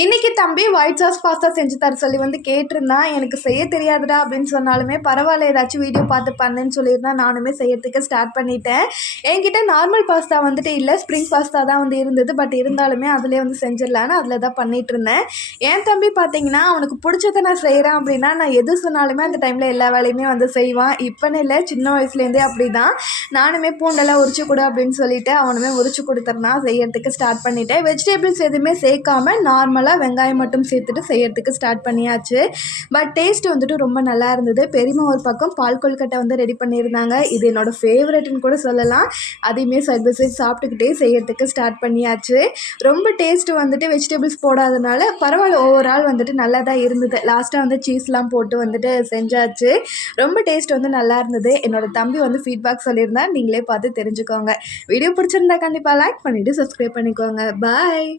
இன்னைக்கு தம்பி white sauce pasta செஞ்சு தர சொல்லி வந்து கேட்டிருந்தான். எனக்கு செய்ய தெரியாதுடா அப்படின்னு சொன்னாலுமே பரவாயில்ல, ஏதாச்சும் வீடியோ பார்த்து பண்ணுன்னு சொல்லியிருந்தான். நானுமே செய்யறதுக்கு ஸ்டார்ட் பண்ணிட்டேன். என்கிட்ட நார்மல் பாஸ்தா வந்துட்டு இல்லை, ஸ்ப்ரிங் பாஸ்தா தான் வந்து இருந்தது. பட் இருந்தாலுமே அதிலே வந்து செஞ்சிடலான்னு அதில் தான் பண்ணிட்டு இருந்தேன். என் தம்பி பார்த்தீங்கன்னா அவனுக்கு பிடிச்சதை நான் செய்கிறேன் அப்படின்னா நான் எது சொன்னாலுமே அந்த டைமில் எல்லா வேலையுமே வந்து செய்வான். இப்போன்னு இல்லை, சின்ன வயசுலேருந்தே அப்படி தான். நானுமே பூண்டெல்லாம் உரிச்சு கொடு அப்படின்னு சொல்லிட்டு அவனுமே உரிச்சு கொடுத்துருந்தான். செய்யறதுக்கு ஸ்டார்ட் பண்ணிட்டேன். வெஜிடபிள்ஸ் எதுவுமே சேர்க்காம நார்மலாக வெங்காயம் மட்டும் சேர்த்துட்டு செய்யறதுக்கு ஸ்டார்ட் பண்ணியாச்சு. பட் டேஸ்ட் வந்துட்டு ரொம்ப நல்லா இருந்தது. பெரியம்மா ஒரு பக்கம் பால் கொழுக்கட்டை வந்து ரெடி பண்ணியிருந்தாங்க. இது என்னோட ஃபேவரட்னு கூட சொல்லலாம். அதையுமே சைட் பை சைட் சாப்பிட்டுக்கிட்டே செய்யறதுக்கு ஸ்டார்ட் பண்ணியாச்சு. ரொம்ப டேஸ்ட் வந்துட்டு வெஜிடபிள்ஸ் போடாதனால பரவாயில்ல, ஓவரால் வந்துட்டு நல்லா தான் இருந்தது. லாஸ்ட்டாக வந்து சீஸ்லாம் போட்டு வந்துட்டு செஞ்சாச்சு. ரொம்ப டேஸ்ட் வந்து நல்லா இருந்தது. என்னோட தம்பி வந்து ஃபீட்பேக் சொல்லியிருந்தா நீங்களே பார்த்து தெரிஞ்சுக்கோங்க. வீடியோ பிடிச்சிருந்தா கண்டிப்பாக லைக் பண்ணிவிட்டு சப்ஸ்கிரைப் பண்ணிக்கோங்க. பாய்.